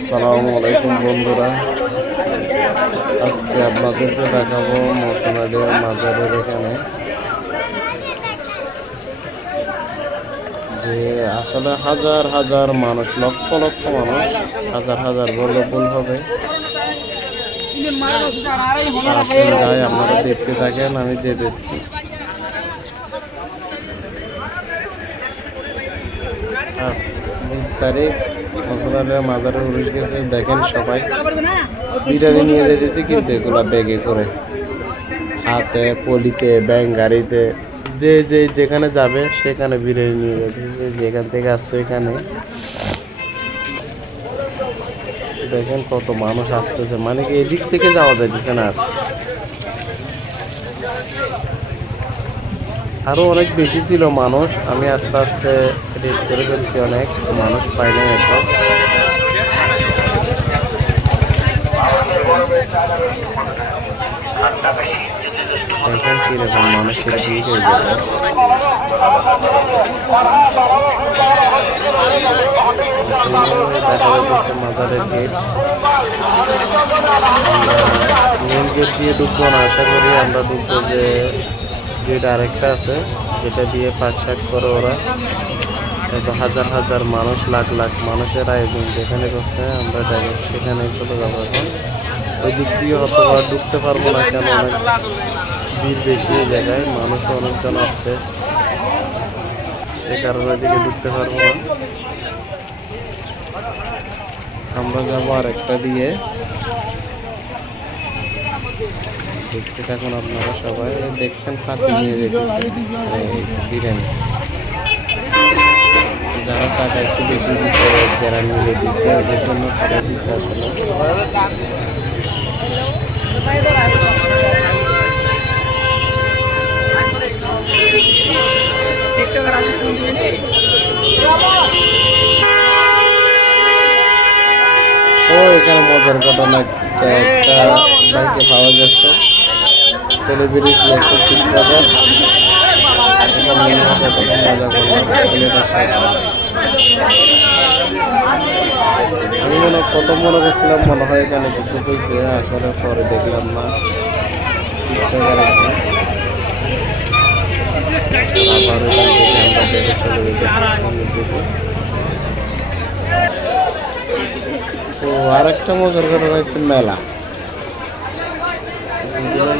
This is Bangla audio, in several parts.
আসসালামু আলাইকুম বন্ধুরা। আজকে আপনাদেরকে দেখাবো মসনাডিয়া মাজারের এখানে। যে আসলে হাজার হাজার মানুষ, লক্ষ লক্ষ মানুষ, হাজার হাজার বললে ভুল হবে। যাই, আপনারা দেখতে থাকেন, আমি যেতেছি। বিশ তারিখ মসলালের মাজারে উড়িস গেছে, দেখেন সবাই। বিরিয়ানি নিয়ে যেতেছি কিন্তু এগুলা ব্যাগে করে। হাতে, পলিতে ব্যাং গাড়িতে যে যে, যেখানে যাবে সেখানে বিরিয়ানি নিয়ে যেতেছে যেখান থেকে আসছে এখানে দেখেন কত মানুষ আসতেছে মানে কি এদিক থেকে যাওয়া যাইতেছে না আর। আরও অনেক বেশি ছিল মানুষ। আমি আস্তে আস্তে রেড করে ফেলছি অনেক। মানুষ পাই নাই এত। দেখেন কীরকম মানুষের ভিড় দেখা যাচ্ছে মাজারের গেট। মেন গেট দিয়ে ঢুকবো না, আশা করি আমরা ঢুকবো যে গেট আরেকটা আছে, যেটা দিয়ে পাক শাক করে ওরা হাজার হাজার মানুষ, লাখ লাখ মানুষের আয়োজন যেখানে করছে, আমরা ডাইরেক্ট সেখানে চলে যাব এখন। ওই দিক দিয়ে অতবার ঢুকতে পারব না কেন, অনেক ভিড় বেশি জায়গায় মানুষ অনেকজন আসছে। সে কারণে ওইদিকে ঢুকতে পারব না। আমরা যাব আরেকটা দিয়ে। দেখতে থাকুন আপনারা সবাই। দেখছেন পাতি নিয়ে যেতেছে বিরিয়ানি। যারা টাকা একটু বেশি দিচ্ছে যারা মিলে দিছে, ওদের জন্য টাকা দিছে আসলে। ও, এখানে মজার ঘটনা একটা বাইকে পাওয়া যাচ্ছে সেলিব্রিটি একটা টিকটকার আমি মনে প্রথম মনে করছিলাম, মনে হয় এখানে কিছু কইছে আসলে পরে দেখলাম না। আবার তো আর একটা মজার ঘটনা হচ্ছে মেলা।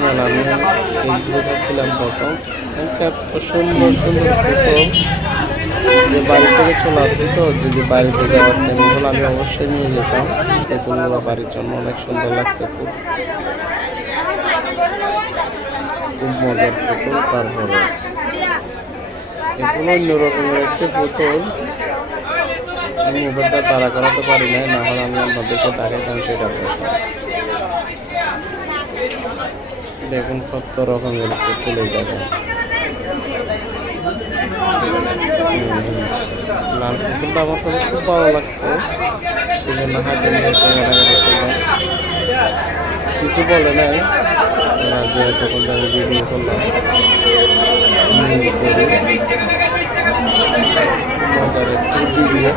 মেলা আমি এইগুলো করছিলাম প্রথম। সুন্দর সুন্দর প্রথম যে বাড়ি চলে আসছি তো, যদি বাড়িতে যাওয়ার আমি অবশ্যই নিয়ে যেতাম। পুতুলগুলো বাড়ির জন্য অনেক সুন্দর লাগছে খুব। খুব মজার পুতুল তারপরে। এগুলো অন্য রকমের একটা পুতুল আমি মোবাইলটা তাড়া করাতে পারি না না হলে আমি আপনাদেরকে দেখাইতাম সেটা দেখুন কত রকমের চলে যাবে। লাল পুতুলটা আমার কাছে খুব ভালো লাগছে। সেই জন্য হাতে নিয়ে কিছু বলে নাই যে তখন আমি ভিডিও করলাম। একটি ভিডিও।